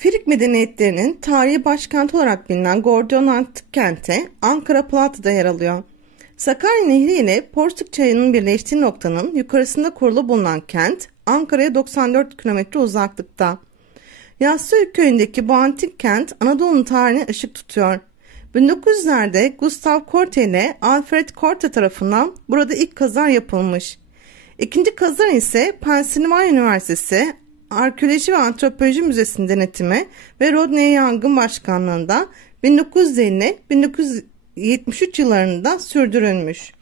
Frig medeniyetlerinin tarihi başkenti olarak bilinen Gordiyon Antik Kenti, Ankara Platı'da yer alıyor. Sakarya Nehri ile Porsuk Çayı'nın birleştiği noktanın yukarısında kurulu bulunan kent, Ankara'ya 94 kilometre uzaklıkta. Yassıörük köyündeki bu antik kent Anadolu'nun tarihine ışık tutuyor. 1900'lerde Gustav Korte ile Alfred Korte tarafından burada ilk kazılar yapılmış. İkinci kazılar ise Pennsylvania Üniversitesi Arkeoloji ve Antropoloji Müzesi'nin denetimi ve Rodney Young'ın başkanlığında 1950-1973 yıllarında sürdürülmüş.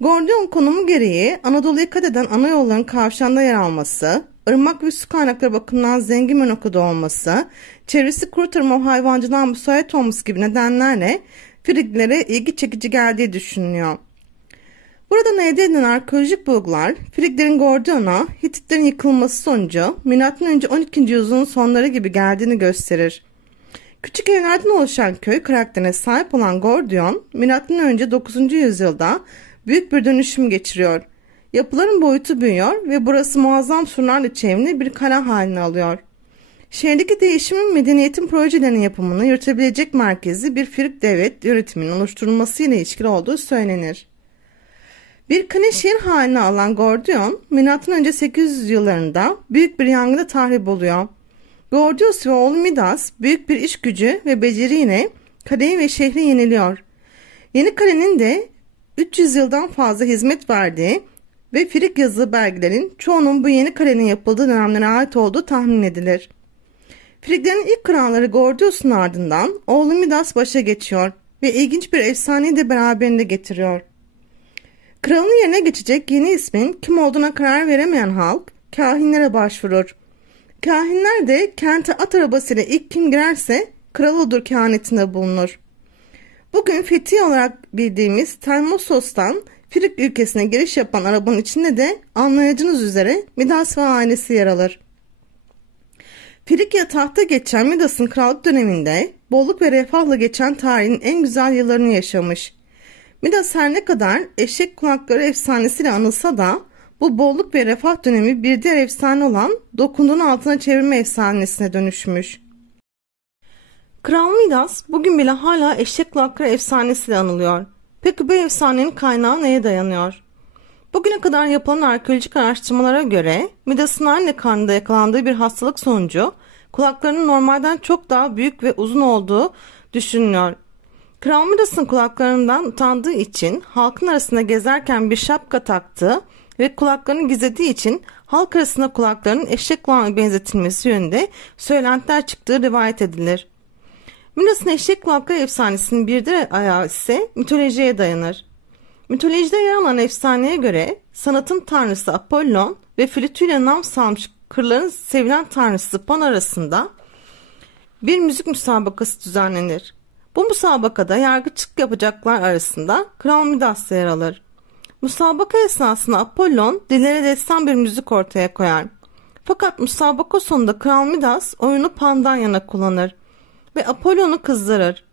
Gordiyon konumu gereği Anadolu'yu kat eden ana yolların kavşağında yer alması, ırmak ve su kaynakları bakımından zengin bir noktada olması, çevresi kuru tarıma ve hayvancılığa müsait olması gibi nedenlerle Friglere ilgi çekici geldiği düşünülüyor. Buradan elde edilen arkeolojik bulgular, Friglerin Gordiyon'a Hititlerin yıkılması sonucu M.Ö. 12. yüzyılın sonları gibi geldiğini gösterir. Küçük evlerden oluşan köy karakterine sahip olan Gordiyon, M.Ö. 9. yüzyılda büyük bir dönüşüm geçiriyor. Yapıların boyutu büyüyor ve burası muazzam surlarla çevrili bir kale haline alıyor. Şehirdeki değişimin medeniyetin projelerinin yapımını yürütebilecek merkezi bir Frig devlet yönetiminin oluşturulmasıyla ilişkili olduğu söylenir. Bir kale şehir haline alan Gordiyon, M.Ö. 800 yıllarında büyük bir yangında tahrip oluyor. Gordios ve oğlu Midas büyük bir iş gücü ve beceriyle kaleyi ve şehri yeniliyor. Yeni kalenin de 300 yıldan fazla hizmet verdiği ve Frig yazılı belgelerin çoğunun bu yeni kalenin yapıldığı dönemlere ait olduğu tahmin edilir. Friglerin ilk kralları Gordios'un ardından oğlu Midas başa geçiyor ve ilginç bir efsaneyi de beraberinde getiriyor. Kralın yerine geçecek yeni ismin kim olduğuna karar veremeyen halk kahinlere başvurur. Kahinler de kente at arabasıyla ilk kim girerse kral odur kehanetinde bulunur. Bugün Fethiye olarak bildiğimiz Telmossos'tan Frig ülkesine giriş yapan arabanın içinde de anlayacağınız üzere Midas ve ailesi yer alır. Frigya tahta geçen Midas'ın krallık döneminde bolluk ve refahla geçen tarihin en güzel yıllarını yaşamış. Midas her ne kadar eşek kulakları efsanesiyle anılsa da bu bolluk ve refah dönemi bir diğer efsane olan dokunduğun altına çevirme efsanesine dönüşmüş. Kral Midas bugün bile hala eşek kulakları efsanesiyle anılıyor. Peki bu efsanenin kaynağı neye dayanıyor? Bugüne kadar yapılan arkeolojik araştırmalara göre Midas'ın anne karnında yakalandığı bir hastalık sonucu kulaklarının normalden çok daha büyük ve uzun olduğu düşünülüyor. Kral Midas'ın kulaklarından utandığı için halkın arasında gezerken bir şapka taktığı ve kulaklarını gizlediği için halk arasında kulaklarının eşek kulağına benzetilmesi yönünde söylentiler çıktığı rivayet edilir. Midas'ın eşek kulakları efsanesinin bir diğer ayağı ise mitolojiye dayanır. Mitolojide yer alan efsaneye göre sanatın tanrısı Apollon ve flütüyle nam salmış kırların sevilen tanrısı Pan arasında bir müzik müsabakası düzenlenir. Bu müsabakada yargıçlık yapacaklar arasında Kral Midas yer alır. Müsabaka esnasında Apollon dillere destan bir müzik ortaya koyar. Fakat müsabaka sonunda Kral Midas oyunu Pan'dan yana kullanır ve Apollon'u kızdırır.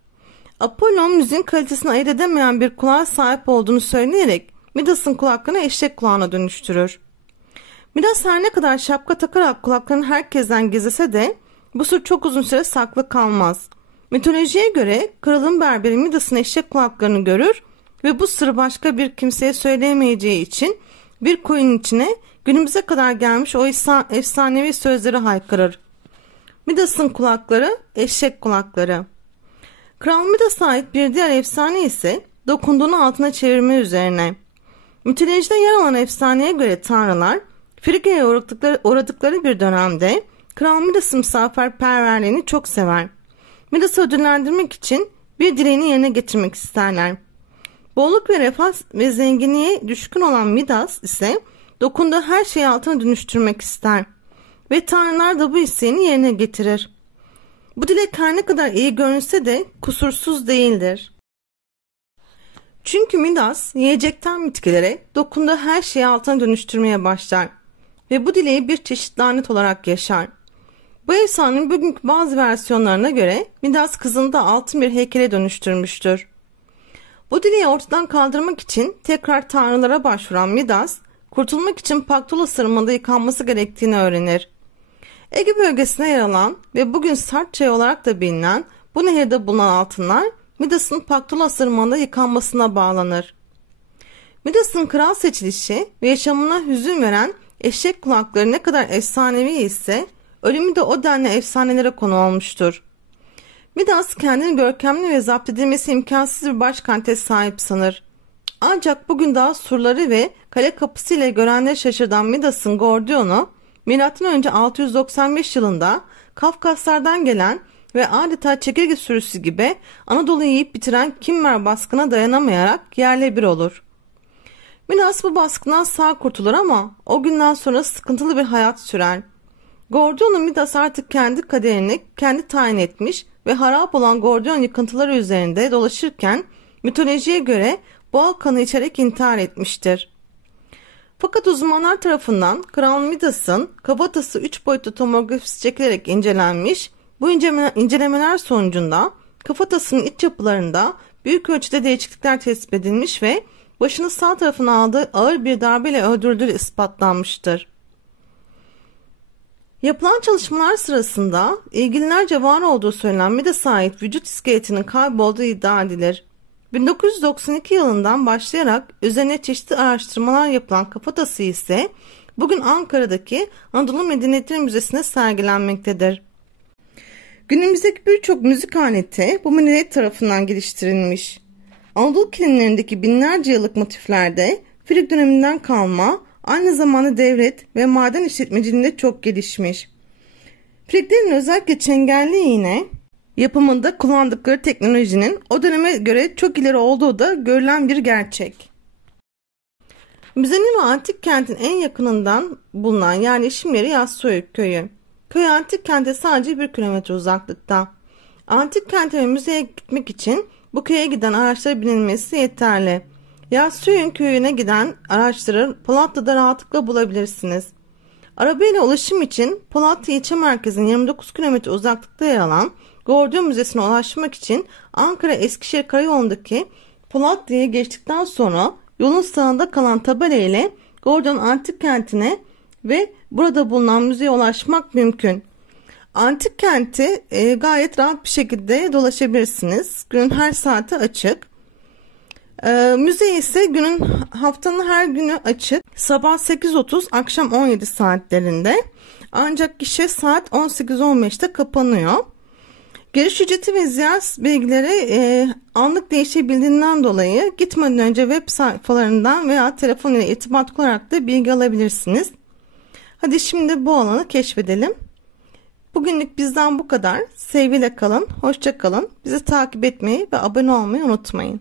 Apollon müziğin kalitesini ayırt edemeyen bir kulağa sahip olduğunu söyleyerek Midas'ın kulaklarını eşek kulağına dönüştürür. Midas her ne kadar şapka takarak kulaklarını herkesten gizlese de bu sır çok uzun süre saklı kalmaz. Mitolojiye göre kralın berberi Midas'ın eşek kulaklarını görür ve bu sırrı başka bir kimseye söyleyemeyeceği için bir koyunun içine günümüze kadar gelmiş o efsanevi sözleri haykırır. Midas'ın kulakları eşek kulakları. Kral Midas'a ait bir diğer efsane ise dokunduğunu altına çevirme üzerine. Mitolojide yer alan efsaneye göre tanrılar Frigya'ya uğradıkları bir dönemde Kral Midas'ın misafirperverliğini çok sever. Midas'ı ödüllendirmek için bir dileğini yerine getirmek isterler. Bolluk ve refah ve zenginliğe düşkün olan Midas ise dokunduğu her şeyi altına dönüştürmek ister. Ve tanrılar da bu isteğini yerine getirir. Bu dilek her ne kadar iyi görünse de kusursuz değildir. Çünkü Midas yiyecekten bitkilere dokunduğu her şeyi altına dönüştürmeye başlar. Ve bu dileği bir çeşit lanet olarak yaşar. Bu efsanenin bugünkü bazı versiyonlarına göre Midas kızını da altın bir heykele dönüştürmüştür. Bu dileği ortadan kaldırmak için tekrar tanrılara başvuran Midas, kurtulmak için Paktula sırmında yıkanması gerektiğini öğrenir. Ege bölgesine yer alan ve bugün Sart Çayı olarak da bilinen bu nehirde bulunan altınlar Midas'ın Paktolas Irmağı'nda yıkanmasına bağlanır. Midas'ın kral seçilişi ve yaşamına hüzün veren eşek kulakları ne kadar efsanevi ise ölümü de o denli efsanelere konu olmuştur. Midas kendini görkemli ve zapt edilmesi imkansız bir başkente sahip sanır. Ancak bugün daha surları ve kale kapısı ile görenleri şaşırtan Midas'ın Gordion'u M.Ö. 695 yılında Kafkaslardan gelen ve adeta çekirge sürüsü gibi Anadolu'yu yiyip bitiren Kimmer baskına dayanamayarak yerle bir olur. Midas bu baskından sağ kurtulur ama o günden sonra sıkıntılı bir hayat sürer. Gordion'u Midas artık kendi kaderini kendi tayin etmiş ve harap olan Gordion yıkıntıları üzerinde dolaşırken mitolojiye göre boğa kanı içerek intihar etmiştir. Fakat uzmanlar tarafından Kral Midas'ın kafatası 3 boyutlu tomografisi çekilerek incelenmiş, bu incelemeler sonucunda kafatasının iç yapılarında büyük ölçüde değişiklikler tespit edilmiş ve başını sağ tarafına aldığı ağır bir darbeyle öldürüldüğü ispatlanmıştır. Yapılan çalışmalar sırasında ilgililerce var olduğu söylenen Midas'a ait vücut iskeletinin kaybolduğu iddia edilir. 1992 yılından başlayarak üzerine çeşitli araştırmalar yapılan kafatası ise bugün Ankara'daki Anadolu Medeniyetleri Müzesi'nde sergilenmektedir. Günümüzdeki birçok müzik aleti bu medeniyet tarafından geliştirilmiş. Anadolu kilimlerindeki binlerce yıllık motiflerde Frig döneminden kalma, aynı zamanda devlet ve maden işletmeciliğinde çok gelişmiş. Friglerin özellikle çengelli iğne yapımında kullandıkları teknolojinin o döneme göre çok ileri olduğu da görülen bir gerçek. Müzenin ve antik kentin en yakınından bulunan yerleşim yeri Yassıoğlu köyü. Köy antik kente sadece 1 kilometre uzaklıkta. Antik kente ve müzeye gitmek için bu köye giden araçlara binilmesi yeterli. Yassıoğlu köyüne giden araçları Polatlı'da rahatlıkla bulabilirsiniz. Arabayla ulaşım için Polatlı ilçe merkezinin 29 kilometre uzaklıkta yer alan Gordion Müzesi'ne ulaşmak için Ankara-Eskişehir Karayolu'ndaki Polatlı'ya geçtikten sonra yolun sağında kalan tabela ile Gordion Antik Kenti'ne ve burada bulunan müzeye ulaşmak mümkün. Antik kenti gayet rahat bir şekilde dolaşabilirsiniz. Günün her saati açık. Müze ise haftanın her günü açık. Sabah 8:30, akşam 17 saatlerinde. Ancak gişe saat 18:15'te kapanıyor. Giriş ücreti ve ziyaret bilgileri anlık değişebildiğinden dolayı gitmeden önce web sayfalarından veya telefon ile irtibat kurarak da bilgi alabilirsiniz. Hadi şimdi bu alanı keşfedelim. Bugünlük bizden bu kadar. Sevgiyle kalın, hoşça kalın. Bizi takip etmeyi ve abone olmayı unutmayın.